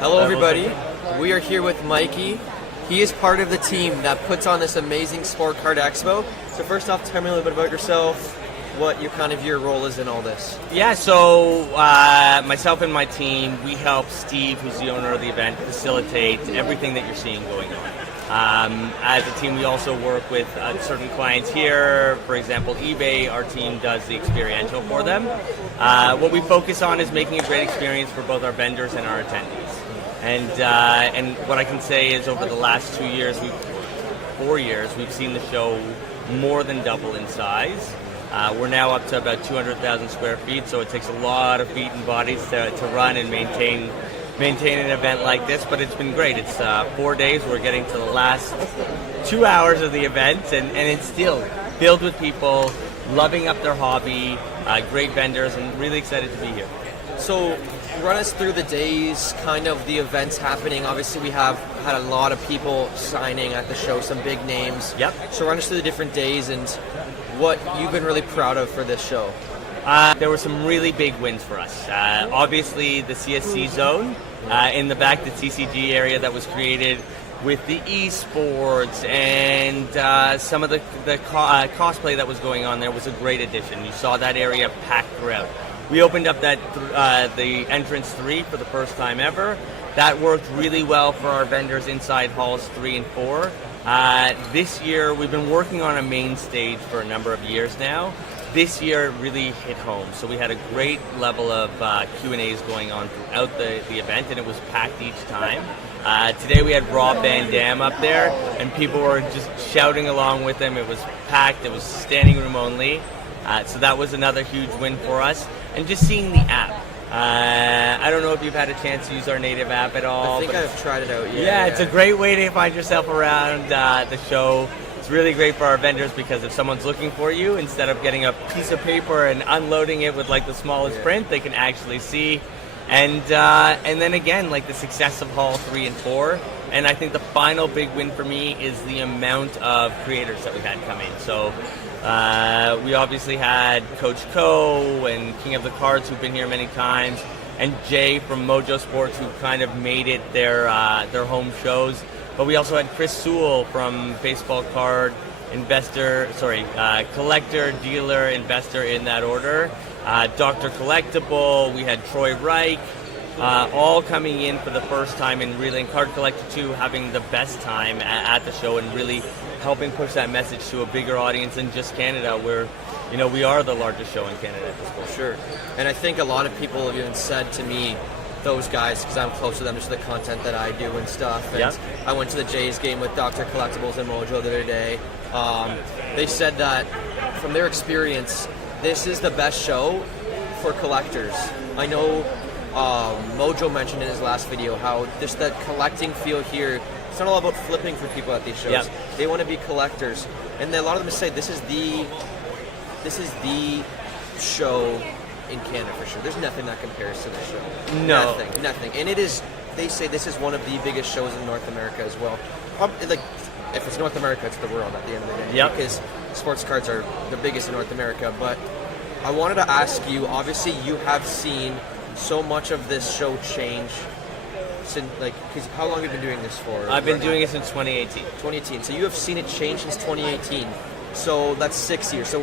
Hello everybody, we are here with Mikey. He is part of the team that puts on this amazing Sport Card Expo. So first off, tell me a little bit about yourself, what your role is in all this. Yeah, so myself and my team, we help Steve, who's the owner of the event, facilitate everything that you're seeing going on. As a team, we also work with certain clients here. For example, eBay, our team does the experiential for them. What we focus on is making a great experience for both our vendors and our attendees. And what I can say is over the last 4 years, we've seen the show more than double in size. We're now up to about 200,000 square feet, so it takes a lot of feet and bodies to run and maintain an event like this, but it's been great. It's 4 days. We're getting to the last 2 hours of the event, and it's still filled with people loving up their hobby, great vendors, and really excited to be here. So run us through the days, kind of the events happening. Obviously we have had a lot of people signing at the show, some big names. Yep. So run us through the different days and what you've been really proud of for this show. There were some really big wins for us. Obviously, the CSC zone in the back, the TCG area that was created with the esports and some of the cosplay that was going on there was a great addition. You saw that area packed throughout. We opened up that the entrance 3 for the first time ever. That worked really well for our vendors inside halls 3 and 4. This year, we've been working on a main stage for a number of years now. This year it really hit home. So we had a great level of Q&As going on throughout the event, and it was packed each time. Today we had Rob Van Dam up there, and people were just shouting along with him. It was packed. It was standing room only. So that was another huge win for us. And just seeing the app. I don't know if you've had a chance to use our native app at all. I think I've tried it out, yeah. It's a great way to find yourself around the show. It's really great for our vendors because if someone's looking for you, instead of getting a piece of paper and unloading it with like the smallest print, they can actually see. And then again, like the success of Hall 3 and 4. And I think the final big win for me is the amount of creators that we had come in. So we obviously had Coach Co and King of the Cards, who've been here many times, and Jay from Mojo Sports, who kind of made it their home shows. But we also had Chris Sewell from Baseball Card Collector, Dealer, Investor in that order. Dr. Collectible, we had Troy Reich, all coming in for the first time and Card Collector 2 having the best time at the show and really helping push that message to a bigger audience than just Canada, where we are the largest show in Canada at this point. Sure. And I think a lot of people have even said to me, those guys, because I'm close to them, just the content that I do and stuff. And yep. I went to the Jays game with Dr. Collectibles and Mojo the other day. They said that from their experience, this is the best show for collectors. I know Mojo mentioned in his last video how just that collecting feel here, it's not all about flipping for people at these shows. Yep. They want to be collectors. And a lot of them say this is the show in Canada for sure. There's nothing that compares to this show. No. Nothing. And it is, they say this is one of the biggest shows in North America as well. Like, if it's North America, it's the world at the end of the day. Yep. Because sports cards are the biggest in North America. But I wanted to ask you, obviously you have seen so much of this show change since, because how long have you been doing this for? I've been doing it since 2018. 2018. So you have seen it change since 2018. So that's 6 years. So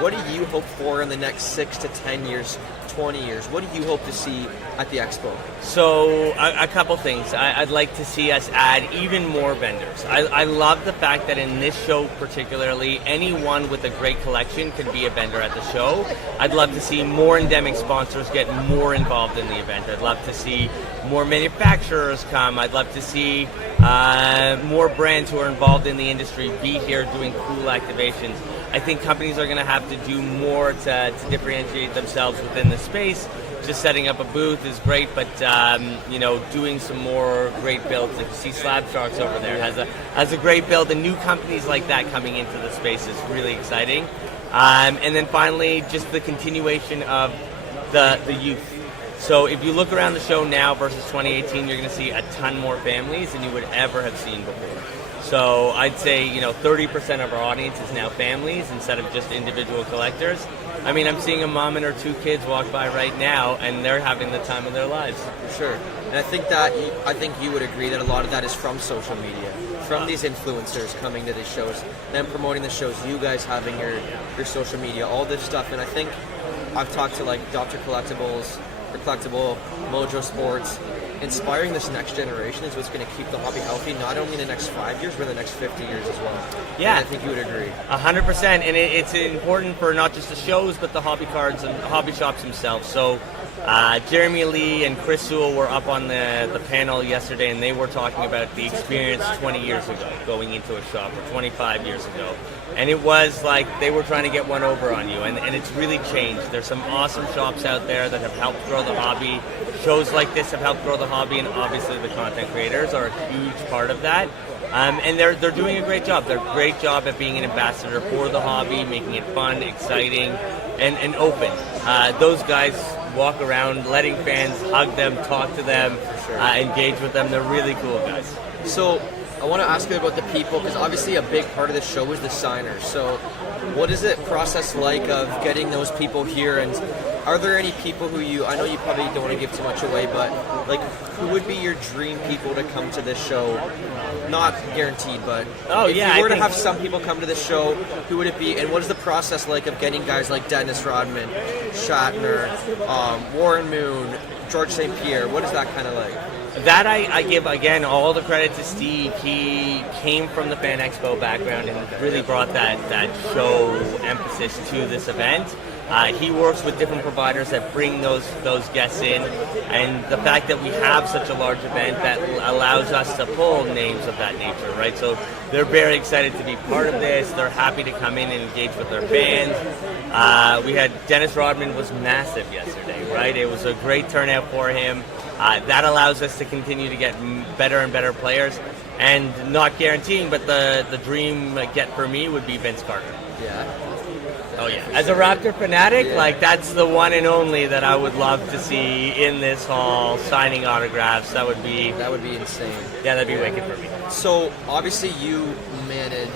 what do you hope for in the next 6 to 10 years, 20 years? What do you hope to see at the Expo? So a couple things. I'd like to see us add even more vendors. I love the fact that in this show particularly, anyone with a great collection can be a vendor at the show. I'd love to see more endemic sponsors get more involved in the event. I'd love to see more manufacturers come. I'd love to see more brands who are involved in the industry be here doing cool activations. I think companies are going to have to do more to differentiate themselves within the space. Just setting up a booth is great, but doing some more great builds. Like you see Slab Sharks over there has a great build, and new companies like that coming into the space is really exciting. And then finally, just the continuation of the youth. So if you look around the show now versus 2018, you're going to see a ton more families than you would ever have seen before. So I'd say, 30% of our audience is now families instead of just individual collectors. I mean, I'm seeing a mom and her 2 kids walk by right now, and they're having the time of their lives. For sure. And I think you would agree that a lot of that is from social media, from these influencers coming to these shows, them promoting the shows, you guys having your social media, all this stuff. And I think I've talked to like Dr. Collectibles, or Collectible, Mojo Sports. Inspiring this next generation is what's going to keep the hobby healthy, not only in the next 5 years, but in the next 50 years as well. Yeah. And I think you would agree. 100%, and it's important for not just the shows, but the hobby cards and the hobby shops themselves. So Jeremy Lee and Chris Sewell were up on the panel yesterday, and they were talking about the experience 20 years ago, going into a shop, or 25 years ago. And it was like they were trying to get one over on you, and it's really changed. There's some awesome shops out there that have helped grow the hobby. Shows like this have helped grow the hobby, and obviously the content creators are a huge part of that. And they're doing a great job. They're a great job at being an ambassador for the hobby, making it fun, exciting, and open. Those guys walk around letting fans hug them, talk to them, engage with them. They're really cool guys. So I want to ask you about the people, because obviously a big part of the show is the signers. So what is it process like of getting those people here, and are there any people who I know you probably don't want to give too much away, but like who would be your dream people to come to this show? Not guaranteed, but if you were to have some people come to this show, who would it be, and what is the process like of getting guys like Dennis Rodman, Shatner, Warren Moon, George St. Pierre? What is that kind of like? That I give, again, all the credit to Steve. He came from the Fan Expo background and really brought that show emphasis to this event. He works with different providers that bring those guests in, and the fact that we have such a large event that allows us to pull names of that nature, right? So they're very excited to be part of this. They're happy to come in and engage with their fans. We had Dennis Rodman was massive yesterday, right? It was a great turnout for him. That allows us to continue to get better and better players, and not guaranteeing, but the dream get for me would be Vince Carter. Yeah. Oh yeah. As a Raptor fanatic, like that's the one and only that I would love to see in this hall signing autographs. That would be insane. Yeah, that'd be wicked for me. So obviously you manage,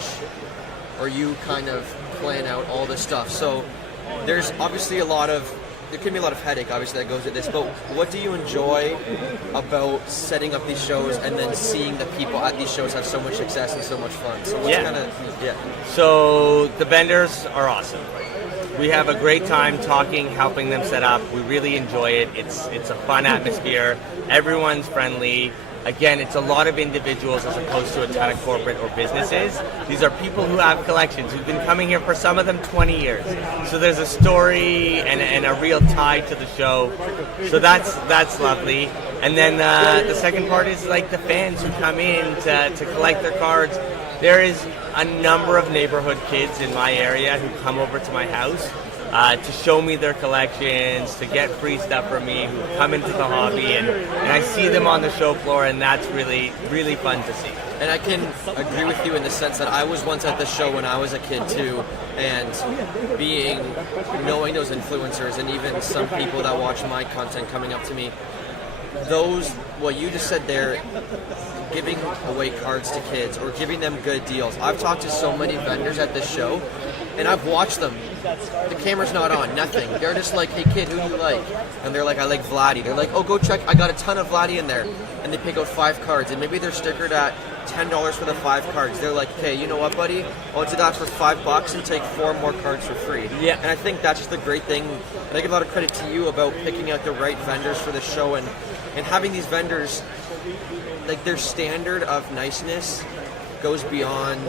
or you kind of plan out all this stuff. So there's obviously there can be a lot of headache, obviously, that goes with this, but what do you enjoy about setting up these shows and then seeing the people at these shows have so much success and so much fun? So what's So the vendors are awesome. We have a great time talking, helping them set up. We really enjoy it. It's a fun atmosphere. Everyone's friendly. Again, it's a lot of individuals as opposed to a ton of corporate or businesses. These are people who have collections, who've been coming here for some of them 20 years. So there's a story and a real tie to the show. So that's lovely. And then the second part is like the fans who come in to collect their cards. There is a number of neighborhood kids in my area who come over to my house to show me their collections, to get free stuff from me, who come into the hobby, and I see them on the show floor, and that's really, really fun to see. And I can agree with you in the sense that I was once at the show when I was a kid too, and knowing those influencers and even some people that watch my content coming up to me, what you just said there, giving away cards to kids or giving them good deals. I've talked to so many vendors at this show, and I've watched them. The camera's not on, nothing. They're just like, hey kid, who do you like? And they're like, I like Vladdy. They're like, oh, go check, I got a ton of Vladdy in there. And they pick out 5 cards, and maybe they're stickered at $10 for the 5 cards. They're like, okay, you know what, buddy? I'll do that for $5 and take 4 more cards for free. Yeah. And I think that's just the great thing. And I give a lot of credit to you about picking out the right vendors for the show, and having these vendors, like their standard of niceness goes beyond,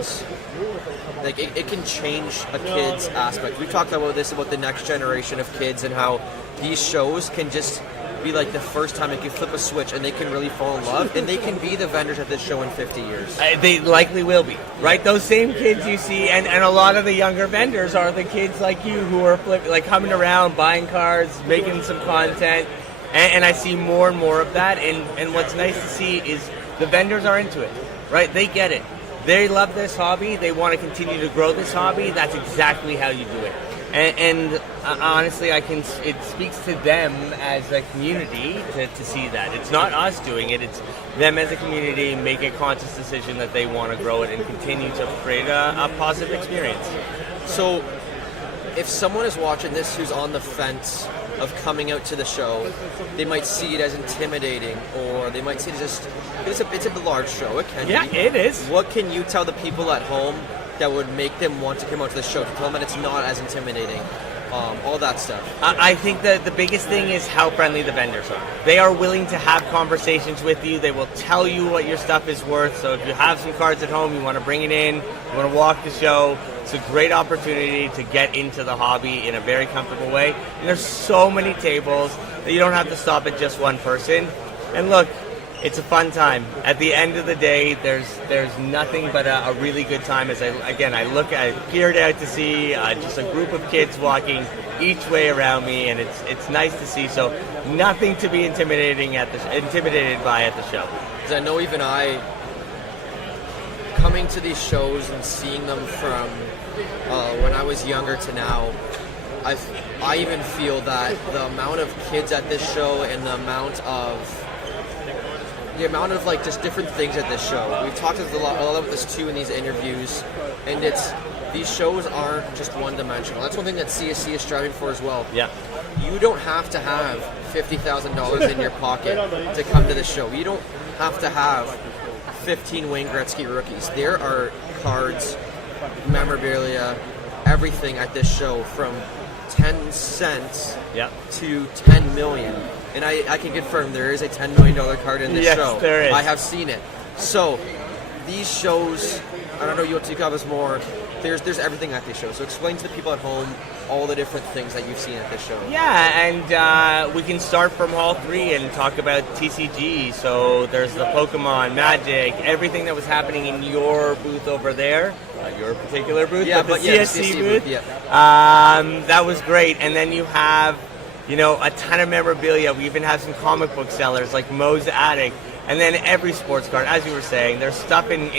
like it can change a kid's aspect. We talked about this, about the next generation of kids and how these shows can just be like the first time they can flip a switch and they can really fall in love, and they can be the vendors at this show in 50 years. They likely will be, right? Those same kids you see, and a lot of the younger vendors are the kids like you who are coming around, buying cards, making some content, and I see more and more of that, and what's nice to see is the vendors are into it, right? They get it. They love this hobby. They want to continue to grow this hobby. That's exactly how you do it. And honestly, it speaks to them as a community to see that. It's not us doing it. It's them as a community making a conscious decision that they want to grow it and continue to create a positive experience. So if someone is watching this who's on the fence of coming out to the show, they might see it as intimidating, or they might see it as just it's a large show. It can Yeah, be. it is. What can you tell the people at home that would make them want to come out to the show, to tell them that it's not as intimidating? All that stuff. I think that the biggest thing is how friendly the vendors are. They are willing to have conversations with you. They will tell you what your stuff is worth. So if you have some cards at home, you want to bring it in, you want to walk the show, it's a great opportunity to get into the hobby in a very comfortable way. And there's so many tables that you don't have to stop at just one person. And look, it's a fun time. At the end of the day, there's nothing but a really good time. As I look at geared out to see just a group of kids walking each way around me, and it's nice to see. So nothing to be intimidated by at the show. Because I know even I, coming to these shows and seeing them from when I was younger to now, I even feel that the amount of kids at this show and the amount of like just different things at this show. We've talked a lot about this too in these interviews, and these shows aren't just one-dimensional. That's one thing that CSC is striving for as well. Yeah. You don't have to have $50,000 in your pocket to come to the show. You don't have to have 15 Wayne Gretzky rookies. There are cards, memorabilia, everything at this show from 10 cents to 10 million. And I can confirm there is a $10 million card in this show. Yes, there is. I have seen it. So these shows, I don't know, you want to cover us more. There's everything at these shows. So explain to the people at home all the different things that you've seen at this show. Yeah, and we can start from Hall 3 and talk about TCG. So there's the Pokemon, Magic, everything that was happening in your booth over there. Your particular booth, yeah, but the CSC booth. Yeah. That was great. And then you have, a ton of memorabilia. We even have some comic book sellers like Moe's Attic. And then every sports card, as you were saying, there's stuff in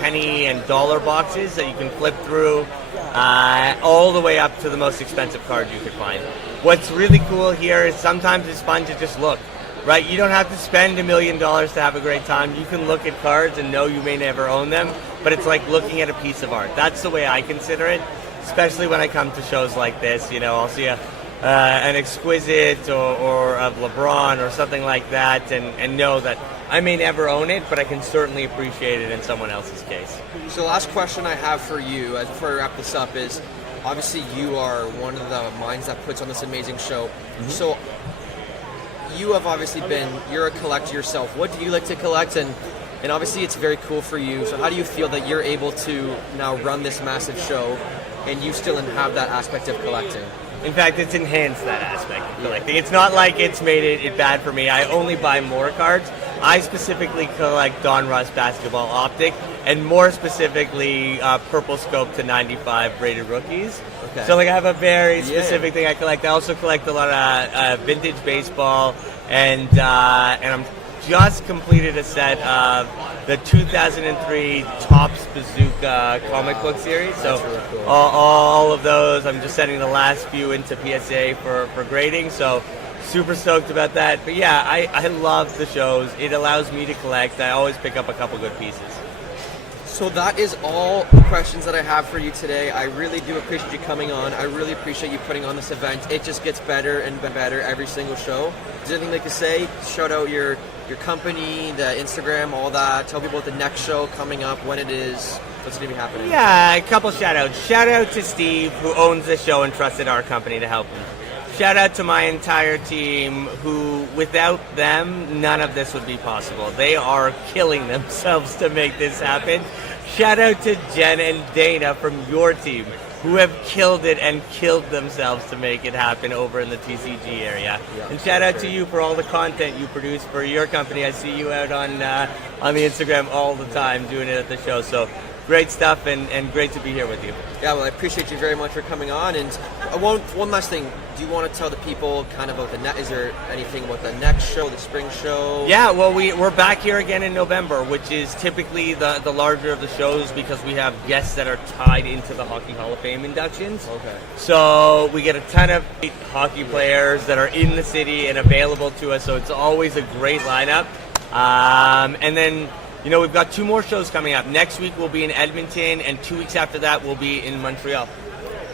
penny and dollar boxes that you can flip through all the way up to the most expensive card you could find. What's really cool here is sometimes it's fun to just look, right? You don't have to spend $1 million to have a great time. You can look at cards and know you may never own them, but it's like looking at a piece of art. That's the way I consider it, especially when I come to shows like this. I'll see an exquisite or of LeBron or something like that and know that I may never own it, but I can certainly appreciate it in someone else's case. So the last question I have for you, before I wrap this up, is obviously you are one of the minds that puts on this amazing show. Mm-hmm. So you have obviously you're a collector yourself. What do you like to collect? And obviously it's very cool for you. So how do you feel that you're able to now run this massive show and you still have that aspect of collecting? In fact, it's enhanced that aspect of collecting. It's not like it's made it bad for me. I only buy more cards. I specifically collect Don Russ basketball optic, and more specifically purple scope to 95 rated rookies. Okay. So I have a very specific thing I collect. I also collect a lot of vintage baseball, and I'm just completed a set of the 2003 Topps Bazooka comic book series. So really cool. all of those, I'm just sending the last few into PSA for grading. So super stoked about that. But yeah, I love the shows. It allows me to collect. I always pick up a couple good pieces. So that is all the questions that I have for you today. I really do appreciate you coming on. I really appreciate you putting on this event. It just gets better and better every single show. Is there anything they could say? Shout out your company, the Instagram, all that. Tell people about the next show coming up, when it is, what's going to be happening. Yeah, a couple shout outs. Shout out to Steve, who owns the show and trusted our company to help him. Shout out to my entire team, who, without them, none of this would be possible. They are killing themselves to make this happen. Shout out to Jen and Dana from your team, who have killed it and killed themselves to make it happen over in the TCG area. Yeah, and shout out to you for all the content you produce for your company. I see you out on the Instagram all the time doing it at the show. So great stuff and great to be here with you. Yeah, well, I appreciate you very much for coming on. And one last thing. Do you want to tell the people kind of about is there anything about the next show, the spring show? Yeah, well, we're back here again in November, which is typically the larger of the shows because we have guests that are tied into the Hockey Hall of Fame inductions. Okay. So we get a ton of hockey players that are in the city and available to us, so it's always a great lineup. And then, we've got 2 more shows coming up. Next week we'll be in Edmonton, and 2 weeks after that we'll be in Montreal.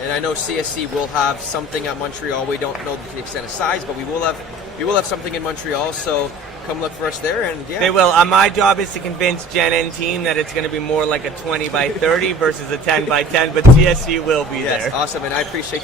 and I know CSC will have something at Montreal. We don't know the extent of size, but we will have something in Montreal. So come look for us there, and yeah. They will. My job is to convince Jen and team that it's going to be more like a 20 by 30 versus a 10 by 10, but CSC will be Yes, there. awesome, and I appreciate you.